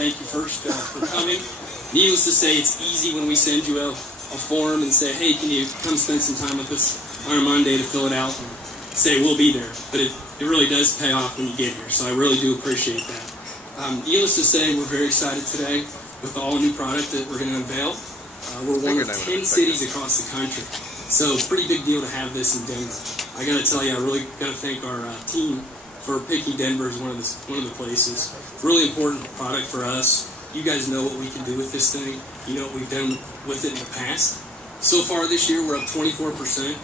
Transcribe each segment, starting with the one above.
thank you first for coming. Needless to say, it's easy when we send you a form and say, hey, can you come spend some time with us on a Monday to fill it out and say we'll be there. But it really does pay off when you get here, so I really do appreciate that. Needless to say, we're very excited today with the all-new product that we're going to unveil. We're one of 10 cities across the country, so it's a pretty big deal to have this in Denver. I got to tell you, I really got to thank our team for picking Denver as one of the places. It's a really important product for us. You guys know what we can do with this thing. You know what we've done with it in the past. So far this year, we're up 24%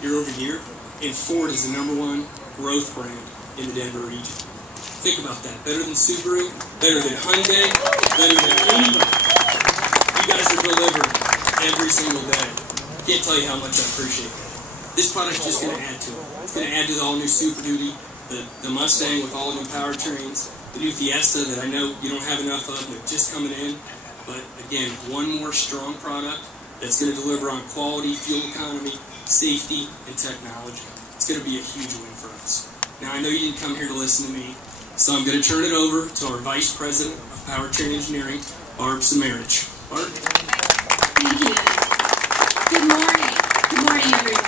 year over year, and Ford is the #1 growth brand in the Denver region. Think about that. Better than Subaru, better than Hyundai, better than anybody. You guys are delivering every single day. Can't tell you how much I appreciate it. This product's just going to add to it. It's going to add to the all-new Super Duty, the Mustang with all new powertrains, the new Fiesta that I know you don't have enough of, but just coming in. But again, one more strong product that's going to deliver on quality, fuel economy, safety, and technology. It's going to be a huge win for us. Now, I know you didn't come here to listen to me, so I'm going to turn it over to our Vice President of Powertrain Engineering, Barb Samarich. Barb? Thank you. Good morning. Good morning, everyone.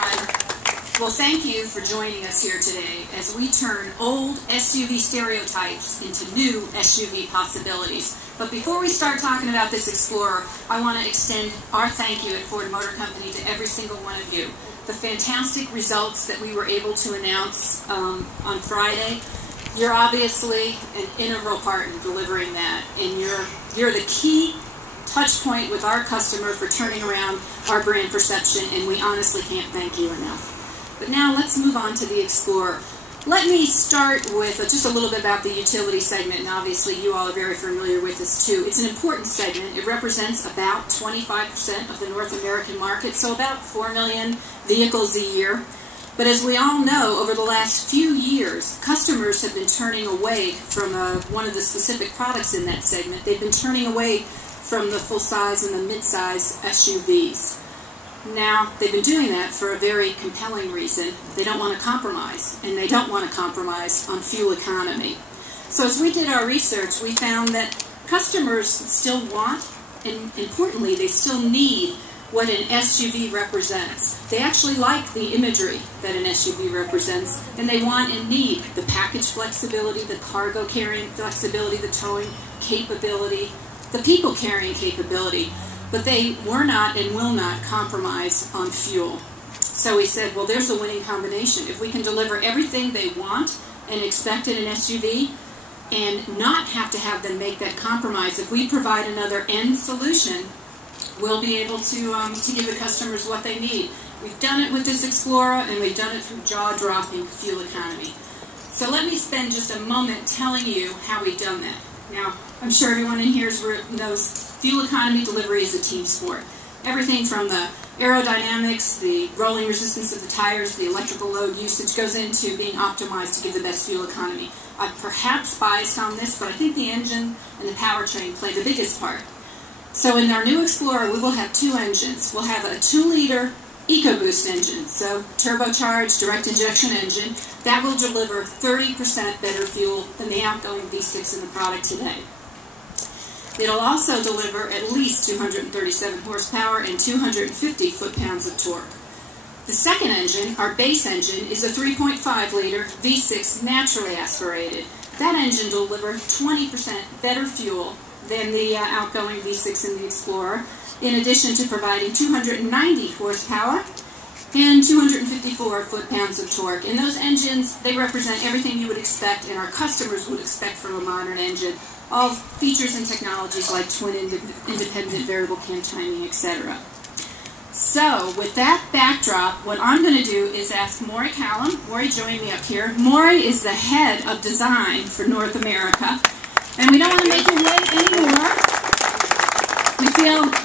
Well, thank you for joining us here today as we turn old SUV stereotypes into new SUV possibilities. But before we start talking about this Explorer, I want to extend our thank you at Ford Motor Company to every single one of you. The fantastic results that we were able to announce on Friday, you're obviously an integral part in delivering that, and you're the key touch point with our customer for turning around our brand perception, and we honestly can't thank you enough. But now let's move on to the Explorer. Let me start with just a little bit about the utility segment, and obviously you all are very familiar with this too. It's an important segment. It represents about 25% of the North American market, so about 4 million vehicles a year. But as we all know, over the last few years, customers have been turning away from one of the specific products in that segment. They've been turning away from the full-size and the mid-size SUVs. Now, they've been doing that for a very compelling reason. They don't want to compromise, and they don't want to compromise on fuel economy. So as we did our research, we found that customers still want, and importantly, they still need what an SUV represents. They actually like the imagery that an SUV represents, and they want and need the package flexibility, the cargo carrying flexibility, the towing capability, the people carrying capability. But they were not and will not compromise on fuel. So we said, well, there's a winning combination. If we can deliver everything they want and expect in an SUV and not have to have them make that compromise, if we provide another end solution, we'll be able to give the customers what they need. We've done it with this Explorer, and we've done it through jaw-dropping fuel economy. So let me spend just a moment telling you how we've done that. Now, I'm sure everyone in here knows fuel economy delivery is a team sport. Everything from the aerodynamics, the rolling resistance of the tires, the electrical load usage goes into being optimized to give the best fuel economy. I'm perhaps biased on this, but I think the engine and the powertrain play the biggest part. So in our new Explorer, we will have 2 engines. We'll have a 2-liter EcoBoost engine, so turbocharged direct injection engine, that will deliver 30% better fuel than the outgoing V6 in the product today. It'll also deliver at least 237 horsepower and 250 foot-pounds of torque. The second engine, our base engine, is a 3.5-liter V6 naturally aspirated. That engine will deliver 20% better fuel than the outgoing V6 in the Explorer, in addition to providing 290 horsepower and 254 foot-pounds of torque. And those engines, they represent everything you would expect and our customers would expect from a modern engine. All features and technologies like twin independent variable cam timing, etc. So, with that backdrop, what I'm going to do is ask Maury Callum. Maury, join me up here. Maury is the head of design for North America. And we don't want to make him wait anymore.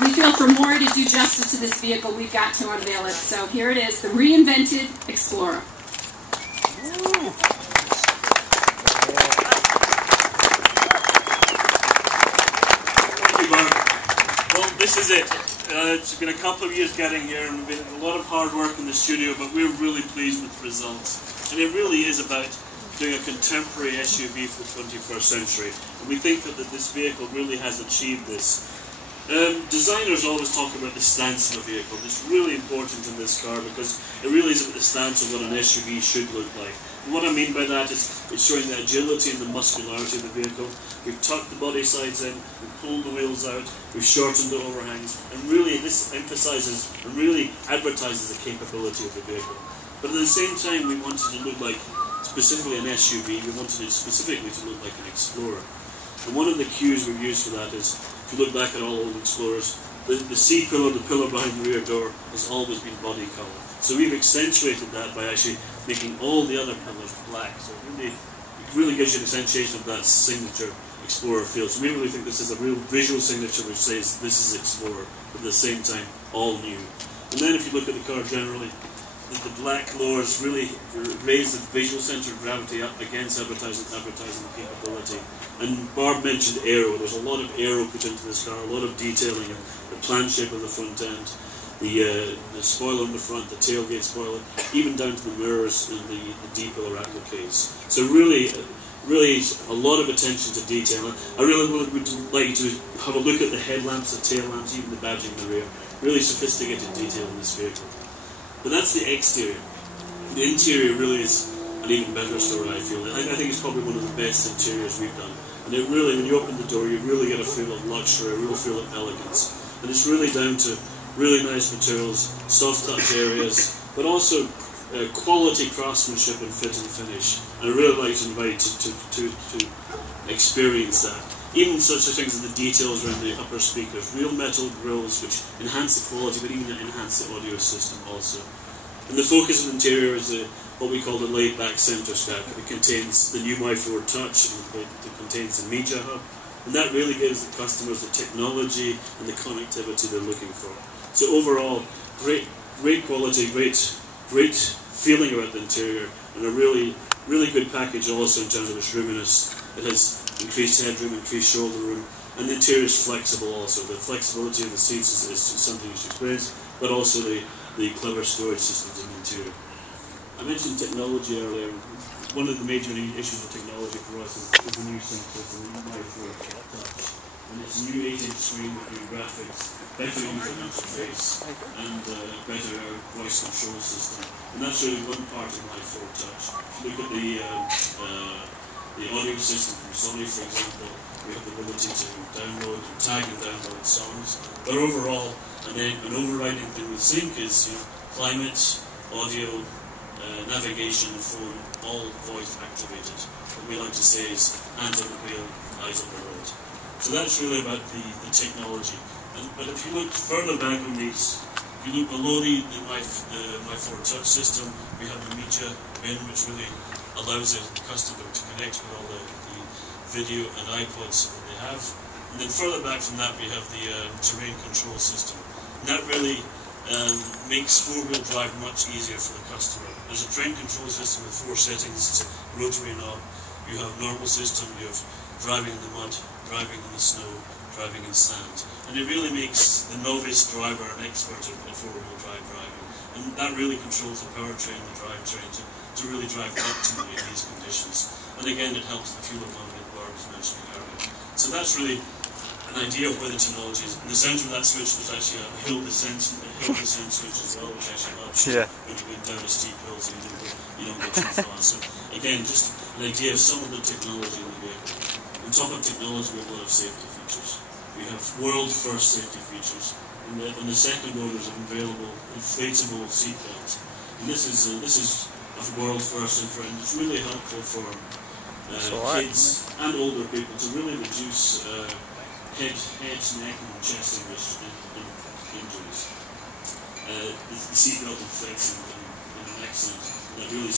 We feel for Maury to do justice to this vehicle, we've got to unveil it. So here it is, the reinvented Explorer. Thank you, Barb. Well, this is it. It's been a couple of years getting here, and we've been a lot of hard work in the studio, but we're really pleased with the results. And it really is about doing a contemporary SUV for the 21st century. And we think that this vehicle really has achieved this. Designers always talk about the stance of a vehicle. It's really important in this car because it really is about the stance of what an SUV should look like. And what I mean by that is it's showing the agility and the muscularity of the vehicle. We've tucked the body sides in, we've pulled the wheels out, we've shortened the overhangs, and really this emphasizes and really advertises the capability of the vehicle. But at the same time, we wanted to look like specifically an SUV, we wanted it specifically to look like an Explorer. And one of the cues we've used for that is, if you look back at all old Explorers, the C-pillar, the pillar behind the rear door, has always been body colour. So we've accentuated that by actually making all the other pillars black. So it really gives you an accentuation of that signature Explorer feel. So we really think this is a real visual signature which says this is Explorer, but at the same time, all new. And then if you look at the car generally, the black lowers really raise the visual centre of gravity up against advertising capability. And Barb mentioned aero. There's a lot of aero put into this car, a lot of detailing, the plan shape of the front end, the spoiler in the front, the tailgate spoiler, even down to the mirrors and the D-pillar appliques. So really a lot of attention to detail. I really would like you to have a look at the headlamps, the tail lamps, even the badging in the rear. Really sophisticated detail in this vehicle. But that's the exterior. The interior really is an even better story, I feel. I think it's probably one of the best interiors we've done. And it really, when you open the door, you really get a feel of luxury, a real feel of elegance. And it's really down to really nice materials, soft touch areas, but also quality craftsmanship and fit and finish. And I'd really like to invite you to experience that. Even such things as the details around the upper speakers, real metal grills which enhance the quality but even enhance the audio system also. And the focus of the interior is what we call the laid-back centre stack. It contains the new My4 Touch, and it contains the Media Hub, and that really gives the customers the technology and the connectivity they're looking for. So overall, great quality, great feeling about the interior, and a really good package also in terms of its roominess. It has increased headroom, increased shoulder room, and the interior is flexible also. The flexibility of the seats is something you should experience, but also the clever storage systems in the interior. I mentioned technology earlier. One of the major issues with technology for us is the new sync system, the My4 Touch. And it's a new 8-inch screen with new graphics, better user interface, and better voice control system. And that's really one part of My4 Touch. If you look at the audio system from Sony, for example, we have the ability to download and tag and download songs. But overall, an overriding thing with Sync is climate, audio, navigation, and phone, all voice activated. What we like to say is hands on the wheel, eyes on the road. So that's really about the technology. But if you look further back on these, if you look below the My4 Touch system, we have the media bin, which really allows the customer to connect with all the video and iPods that they have. And then further back from that, we have the terrain control system. And that really makes four-wheel drive much easier for the customer. There's a terrain control system with 4 settings. It's a rotary knob. You have normal system, you have driving in the mud, driving in the snow, driving in sand. And it really makes the novice driver an expert at four-wheel drive driving. And that really controls the powertrain, the drivetrain, to really drive optimally in these conditions. And again, it helps the fuel economy that Barb was mentioning earlier. So that's really an idea of where the technology is. In the centre of that switch, there's actually a hill descent switch as well, which actually helps when you go down a steep hill, so you don't go too fast. So again, just an idea of some of the technology in the vehicle. On top of technology, we have a lot of safety features. We have world-first safety features. On the second row, there's an available inflatable seatbelt. And this is a world-first, and it's really helpful for kids and older people to really reduce head, neck, and chest injuries. The seatbelt inflates in an accent that really